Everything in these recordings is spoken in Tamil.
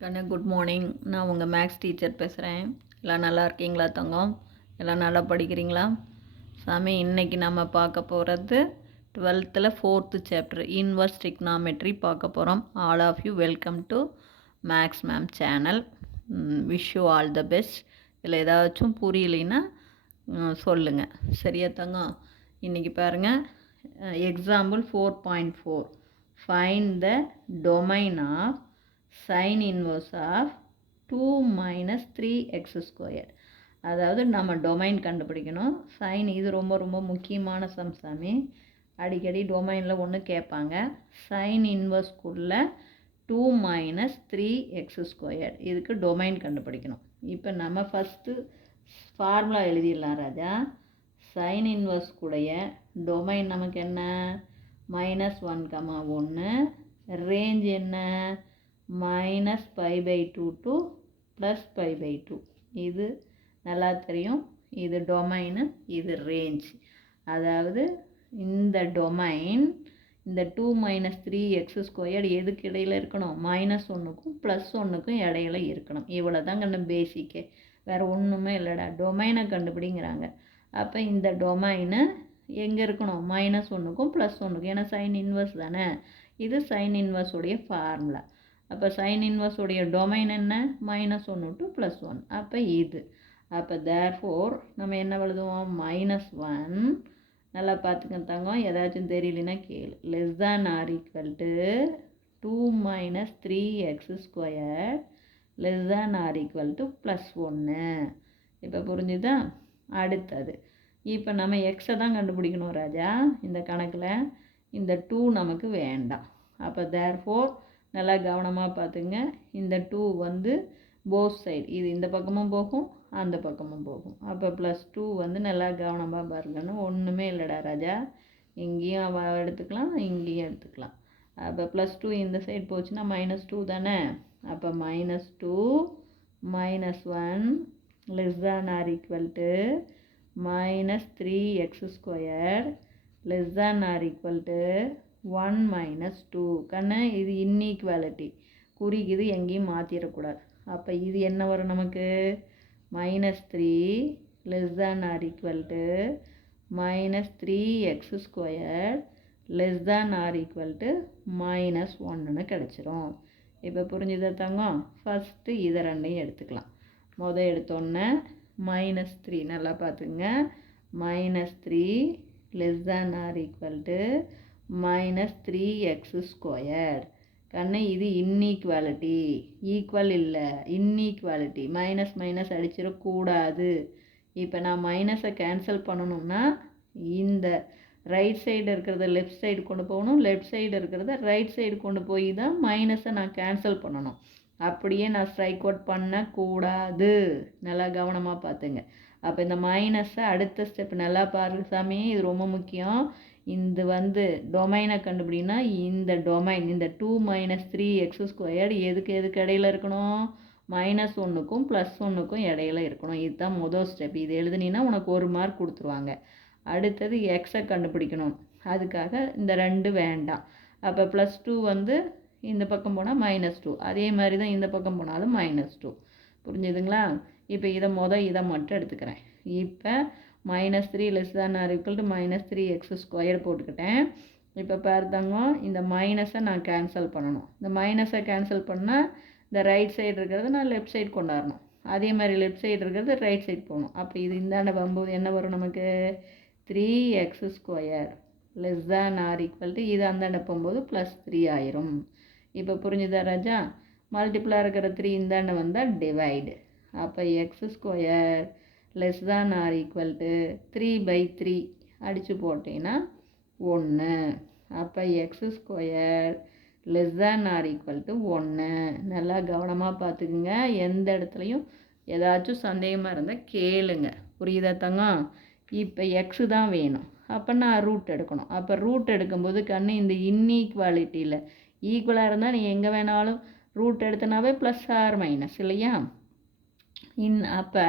கண்ணு குட் மார்னிங். நான் உங்கள் மேக்ஸ் டீச்சர் பேசுகிறேன். எல்லாம் நல்லா இருக்கீங்களா தங்கம்? எல்லாம் நல்லா படிக்கிறீங்களா சாமி? இன்றைக்கி நம்ம பார்க்க போகிறது 12th 4th chapter inverse trigonometry பார்க்க போகிறோம். All of you welcome to maths ma'am channel. Wish you all the best. இதில் ஏதாச்சும் புரியலைன்னா சொல்லுங்கள், சரியா தங்கம்? இன்றைக்கி பாருங்கள், example 4.4 find the domain of sin inverse of 2 minus 3x squared. அதாவது நம்ம டொமைன் கண்டுபிடிக்கணும். சைன் இது ரொம்ப ரொம்ப முக்கியமான சம்சாமி. அடிக்கடி டொமைனில் ஒன்று கேட்பாங்க. சைன் இன்வர்ஸ்குள்ளே 2 minus 3x squared இதுக்கு டொமைன் கண்டுபிடிக்கணும். இப்போ நம்ம ஃபஸ்ட்டு ஃபார்முலா எழுதிடலாம் ராஜா. சைன் இன்வர்ஸ்குடைய டொமைன் நமக்கு என்ன? -1, ரேஞ்ச் என்ன? -π/2 to +π/2. இது நல்லா தெரியும். இது டொமைனு, இது ரேஞ்ச். அதாவது இந்த டொமைன் இந்த 2 - 3x ஸ்கொயர்டு எதுக்கு இடையில் இருக்கணும்? -1க்கும் +1க்கும் இடையில இருக்கணும். இவ்வளோ தான் கண்ணு பேசிக்கே, வேறு ஒன்றுமே இல்லைடா. டொமைனை கண்டுபிடிங்கிறாங்க. அப்போ இந்த டொமைனு எங்கே இருக்கணும்? -1க்கும் +1க்கும். ஏன்னா சைன் இன்வர்ஸ் தானே. இது சைன் இன்வர்ஸுடைய ஃபார்முலா. அப்போ சைன் இன்வர்ஸுடைய டொமைன் என்ன? -1 to +1. அப்போ இது. அப்போ தேர்ஃபோர் நம்ம என்ன எழுதுவோம்? -1, நல்லா பார்த்துக்க தங்கம், ஏதாச்சும் தெரியலனா கேளு, <= 2 - 3x squared <= +1. இப்போ புரிஞ்சுதா? அடுத்தது இப்போ நம்ம எக்ஸை தான் கண்டுபிடிக்கணும் ராஜா. இந்த கணக்கில் இந்த 2 நமக்கு வேண்டாம். அப்போ தேர்ஃபோர் நல்லா கவனமாக பார்த்துங்க. இந்த 2 வந்து போத் சைடு, இது இந்த பக்கமும் போகும், அந்த பக்கமும் போகும். அப்போ +2 வந்து நல்லா கவனமாக பாருங்கன்னு. ஒன்றுமே இல்லைடா ராஜா. இங்கேயும் எடுத்துக்கலாம், இங்கேயும் எடுத்துக்கலாம். அப்போ +2 இந்த சைடு போச்சுன்னா -2 தானே. அப்போ -2 -1 <= -3x squared <= 1 - 2. கண்ணு இது இன்ஈக்வாலிட்டி குறிக்குது, எங்கேயும் மாற்றிடக்கூடாது. அப்போ இது என்ன வரும் நமக்கு? -3 <= -3x squared <= -1ன்னு கிடச்சிரும். இப்போ புரிஞ்சுதா தங்கம்? ஃபஸ்ட்டு இதை ரெண்டையும் எடுத்துக்கலாம். எடுத்தோன்னே -3 நல்லா பார்த்துங்க. -3 <= -3x squared. கண்ணு இது இன்ஈக்வாலிட்டி, ஈக்குவல் இல்லை, இன்ஈக்வாலிட்டி. மைனஸ் அடிச்சிடக்கூடாது. இப்போ நான் மைனஸை கேன்சல் பண்ணணும்னா இந்த ரைட் சைடு இருக்கிறத லெஃப்ட் சைடு கொண்டு போகணும், லெஃப்ட் சைடு இருக்கிறத ரைட் சைடு கொண்டு போய் தான் மைனஸை நான் கேன்சல் பண்ணணும். அப்படியே நான் ஸ்ட்ரைக் அவுட் பண்ணக்கூடாது. நல்லா கவனமாக பார்த்துங்க. அப்போ இந்த மைனஸை அடுத்த ஸ்டெப் நல்லா பாருங்க சாமி, இது ரொம்ப முக்கியம். இந்த வந்து டொமைனை கண்டுபிடினா இந்த டொமைன் இந்த 2 - 3x squared எதுக்கு இடையில இருக்கணும்? -1க்கும் +1க்கும் இடையில இருக்கணும். இதுதான் முதல் ஸ்டெப். இது எழுதுனீங்கன்னா உனக்கு 1 மார்க் கொடுத்துருவாங்க. அடுத்தது எக்ஸை கண்டுபிடிக்கணும். அதுக்காக இந்த 2 வேண்டாம். அப்போ +2 வந்து இந்த பக்கம் போனால் -2, அதே மாதிரி தான் இந்த பக்கம் போனாலும் -2. புரிஞ்சுதுங்களா? இப்போ இதை இதை மட்டும் எடுத்துக்கிறேன். இப்போ -3 <= -3x squared போட்டுக்கிட்டேன். இப்போ பார்த்தாங்க, இந்த மைனஸை நான் கேன்சல் பண்ணணும். இந்த மைனஸை கேன்சல் பண்ணால் இந்த ரைட் சைடு இருக்கிறத நான் லெஃப்ட் சைடு கொண்டாடணும். அதே மாதிரி லெஃப்ட் சைடு இருக்கிறது ரைட் சைடு போகணும். அப்போ இது இந்தாண்ட வரும்போது என்ன வரும் நமக்கு? 3x squared <= இது அந்தாண்ட போகும்போது +3 ஆயிரும். இப்போ புரிஞ்சுதா ராஜா? மல்டிப்ளாக இருக்கிற 3 இந்தாண்ட வந்தால் டிவைடு. அப்போ x squared <= 3/3 அடித்து போட்டிங்கன்னா 1. அப்போ x squared <= 1. நல்லா கவனமாக பார்த்துக்குங்க. எந்த இடத்துலையும் ஏதாச்சும் சந்தேகமாக இருந்தால் கேளுங்க. புரியுதா தங்கம்? இப்போ எக்ஸு தான் வேணும். அப்போ நான் ரூட் எடுக்கணும். அப்போ ரூட் எடுக்கும்போது கண்ணு இந்த இன்ஈக்வாலிட்டியில் ஈக்குவலாக இருந்தால் நீ எங்கே வேணாலும் ரூட் எடுத்தனாவே +or- இல்லையா? அப்போ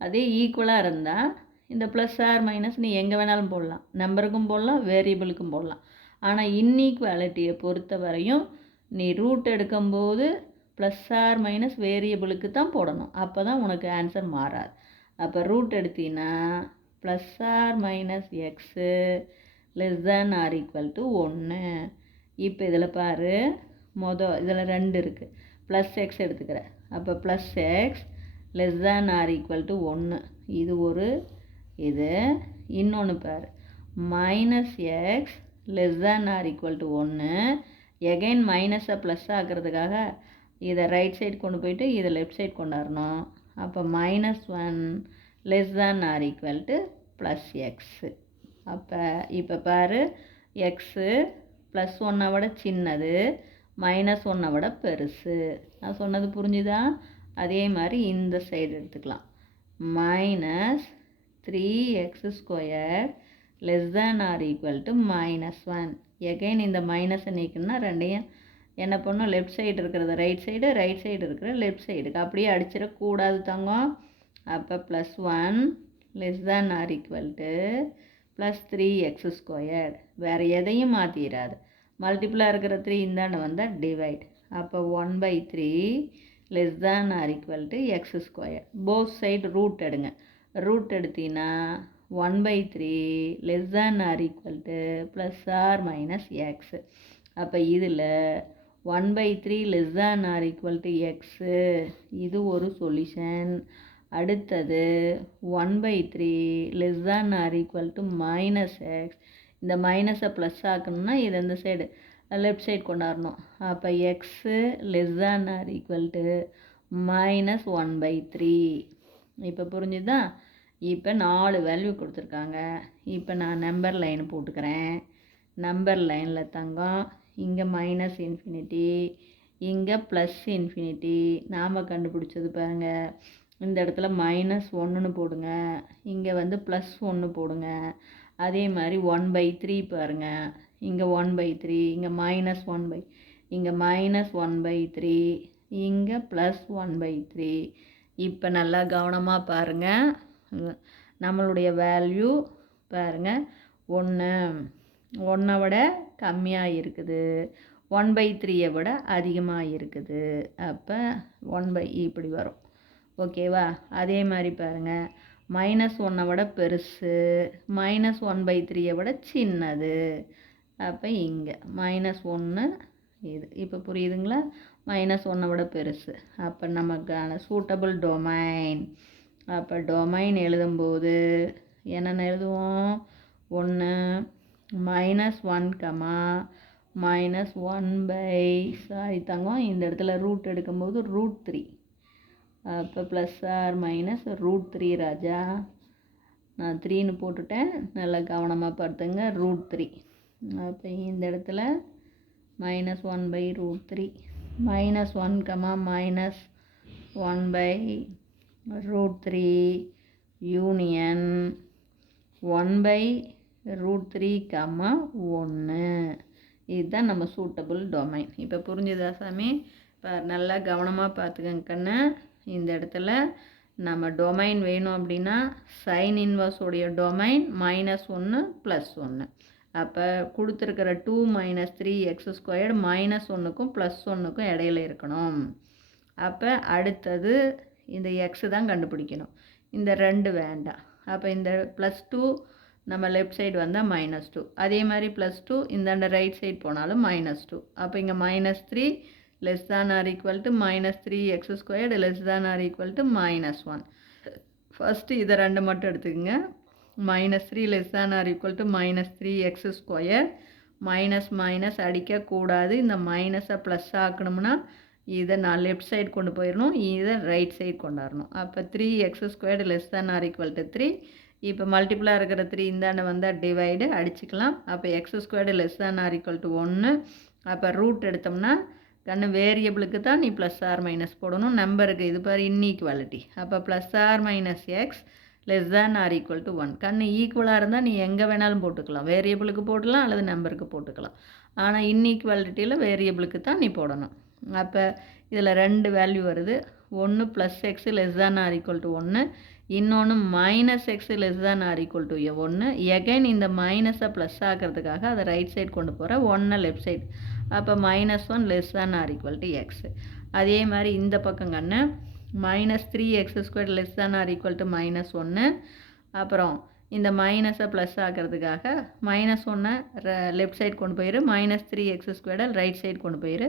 அதே ஈக்குவலாக இருந்தால் இந்த +or- நீ எங்கே வேணாலும் போடலாம். நம்பருக்கும் போடலாம், வேரியபிளுக்கும் போடலாம். ஆனால் இன்ஈக்வாலிட்டியை பொறுத்த வரையும் நீ ரூட் எடுக்கும்போது ப்ளஸ் ஆர் மைனஸ் வேரியபிளுக்கு தான் போடணும், அப்போ தான் உனக்கு ஆன்சர் மாறாது. அப்போ ரூட் எடுத்தீங்கன்னா plus or minus x less than or equal to 1. இப்போ இதில் பாரு, இதில் 2 இருக்குது, ப்ளஸ் எக்ஸ் எடுத்துக்கிறேன். அப்போ plus X less than or equal to 1, இது ஒரு இது. இன்னொன்று பாரு, minus X less than or equal to 1. Again மைனஸை ப்ளஸ் ஆக்கிறதுக்காக இதை ரைட் சைடு கொண்டு போயிட்டு இதை லெஃப்ட் சைடு கொண்டாடணும். அப்போ -1 less than or equal to plus x. அப்போ இப்போ பாரு, எக்ஸு ப்ளஸ் 1 விட சின்னது, -1 விட பெருசு. நான் சொன்னது புரிஞ்சுதா? அதே மாதிரி இந்த சைடு எடுத்துக்கலாம். -3x² less than or equal to -1. Again இந்த மைனஸை நீக்கணும்னா ரெண்டையும் என்ன பண்ணும், லெஃப்ட் சைடு இருக்கிறத ரைட் சைடு, ரைட் சைடு இருக்கிற லெஃப்ட் சைடுக்கு அப்படியே அடிச்சிடக்கூடாது தங்கம். அப்போ +1 less than or equal to +3x². வேறு எதையும் மாற்றிடாது. மல்டிப்புளாக இருக்கிற 3 இந்தாண்ட வந்தால் டிவைட். அப்போ 1/3 less than or equal to x². Both side root எடுங்க. ரூட் எடுத்தீங்கன்னா 1/3 less than or equal to plus or minus x. அப்போ இதில் 1/3 less than or equal to x, இது ஒரு சொல்யூஷன். அடுத்தது 1/3 less than or equal to minus x. இந்த மைனஸை ப்ளஸ் ஆக்கணும்னா இது இந்த சைடு லெஃப்ட் சைடு கொண்டாடணும். அப்போ x less than or equal to -1/3. இப்போ புரிஞ்சுதா? இப்போ 4 வேல்யூ கொடுத்துருக்காங்க. இப்போ நான் நம்பர் லைன் போட்டுக்கிறேன். நம்பர் லைனில் தங்கம், இங்கே -∞, இங்கே +∞. நாம் கண்டுபிடிச்சது பாருங்கள், இந்த இடத்துல -1ன்னு போடுங்க, இங்கே வந்து +1 போடுங்க. அதே மாதிரி 1/3 பாருங்கள், இங்கே 1/3, இங்கே -1/, இங்கே -1/3, இங்கே +1/3. இப்போ நல்லா கவனமாக பாருங்கள், நம்மளுடைய வேல்யூ பாருங்கள், 1 விட கம்மியாக இருக்குது, 1/3 விட அதிகமாக இருக்குது. அப்போ இப்படி வரும். ஓகேவா? அதே மாதிரி பாருங்கள், -1 விட பெருசு, -1/3 விட சின்னது. அப்போ இங்கே -1 இது. இப்போ புரியுதுங்களா? -1 விட பெருசு. அப்போ நமக்கான சூட்டபிள் டொமைன். அப்போ டொமைன் எழுதும்போது என்னென்ன எழுதுவோம்? 1 -1 தங்கம், இந்த இடத்துல ரூட் எடுக்கும்போது √3. அப்போ +r-√3 ராஜா. நான் 3ன்னு போட்டுட்டேன், நல்லா கவனமாக பார்த்துங்க. √3. அப்போ இந்த இடத்துல -1/√3, -1 -1/√3 யூனியன் 1/√3, 1. இதுதான் நம்ம சூட்டபிள் டொமைன். இப்போ புரிஞ்சுதா சாமி? இப்போ நல்லா கவனமாக பார்த்துக்கங்க கண்ணு. இந்த இடத்துல நம்ம டொமைன் வேணும் அப்படின்னா சைன் இன்வர்ஸோடைய டொமைன் -1 +1. அப்போ கொடுத்துருக்கிற 2 - 3x² -1க்கும் +1க்கும் இடையில இருக்கணும். அப்போ அடுத்தது இந்த எக்ஸு தான் கண்டுபிடிக்கணும். இந்த 2 வேண்டாம். அப்போ இந்த +2 நம்ம லெஃப்ட் சைடு வந்தால் -2, அதே மாதிரி +2 இந்தாண்ட ரைட் சைடு போனாலும் -2. அப்போ இங்கே -3 less than or equal to -3x² less than or equal to -1. First இதை 2 மட்டும் எடுத்துக்கோங்க. -3 less than or equal to -3x². Minus அடிக்கக்கூடாது. இந்த மைனஸை ப்ளஸ் ஆக்கணும்னா இதை நான் லெஃப்ட் சைடு கொண்டு போயிடணும், இதை ரைட் சைடு கொண்டாடணும். அப்போ 3x² less than or equal to 3. இப்போ மல்டிப்புளாக இருக்கிற 3 இந்தாண்ட வந்தால் டிவைடு அடிச்சுக்கலாம். அப்போ x² less than or equal to 1. அப்போ ரூட் எடுத்தோம்னா கண்ணு வேரியபிளுக்கு தான் நீ +r- போடணும், நம்பருக்கு இது பாரு இன்ஈக்குவாலிட்டி. அப்போ +r-x less than or equal to 1. கண்ணு ஈக்குவலாக இருந்தால் நீ எங்கே வேணாலும் போட்டுக்கலாம், வேரியபிளுக்கு போடலாம் அல்லது நம்பருக்கு போட்டுக்கலாம். ஆனால் இன்ஈக்குவாலிட்டியில் வேரியபிளுக்கு தான் நீ போடணும். அப்போ இதில் 2 வேல்யூ வருது. ஒன்று +x less than or equal to 1, இன்னொன்று -x less than or equal to 1. Again இந்த மைனஸை ப்ளஸ் ஆக்கிறதுக்காக அதை ரைட் சைடு கொண்டு போகிற 1 லெஃப்ட் சைடு. அப்போ -1 less than or equal to x. அதே மாதிரி இந்த பக்கம் கண்ணு -3x² <= -1. அப்புறம் இந்த மைனஸை ப்ளஸ் ஆக்கிறதுக்காக -1 லெஃப்ட் சைடு கொண்டு போயிரு, -3x² ரைட் சைடு கொண்டு போயிரு.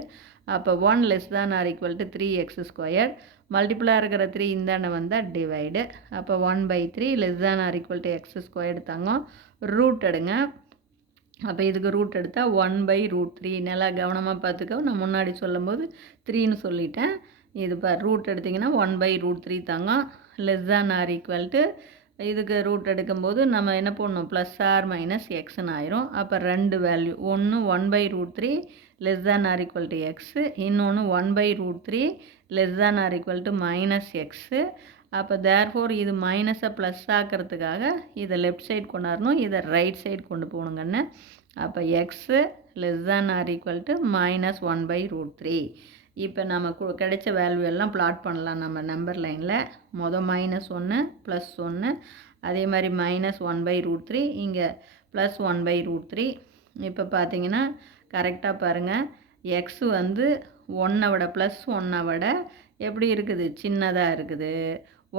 அப்போ 1 <= 3x². மல்டிப்புளாக இருக்கிற 3 இந்தாண்ட வந்தால் டிவைடு. அப்போ 1/3 <= x² தாங்க. ரூட் எடுங்க. அப்போ இதுக்கு ரூட் எடுத்தால் 1/√3. நல்லா கவனமாக பார்த்துக்கோ, நான் முன்னாடி சொல்லும்போது 3ன்னு சொல்லிட்டேன். இது ரூட் எடுத்திங்கன்னா 1/√3 தாங்க. <= இதுக்கு ரூட் எடுக்கும்போது நம்ம என்ன பண்ணணும், +r - xன்னு ஆயிரும். அப்போ 2 வேல்யூ, ஒன்று 1/√3 <= x, இன்னொன்று 1/√3 <= -x. அப்போ தேர்ஃபோர் இது மைனஸை ப்ளஸ் ஆக்கிறதுக்காக இதை லெஃப்ட் சைடு கொண்டாடணும், இதை ரைட் சைடு கொண்டு போகணுங்கன்னு. அப்போ x <= -1/√3. இப்போ நம்ம கிடைச்ச வேல்யூ எல்லாம் பிளாட் பண்ணலாம் நம்ம நம்பர் லைனில். மொதல் -1 +1, அதே மாதிரி -1/√3, இங்கே +1/√3. இப்போ பார்த்தீங்கன்னா கரெக்டாக பாருங்கள், எக்ஸ் வந்து 1 விட +1 விட எப்படி இருக்குது, சின்னதாக இருக்குது.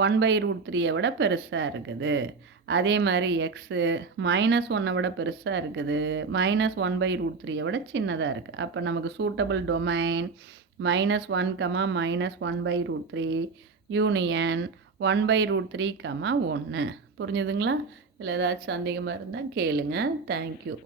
1/√3 விட பெருசாக இருக்குது. அதே மாதிரி எக்ஸு -1 விட பெருசாக இருக்குது, -1/√3 விட சின்னதாக இருக்குது. அப்போ நமக்கு சூட்டபிள் டொமைன் -1, -1/√3 யூனியன் 1/√3, 1. புரிஞ்சுதுங்களா? இதில் ஏதாச்சும் சந்தேகமாக இருந்தால் கேளுங்க. தேங்க்யூ.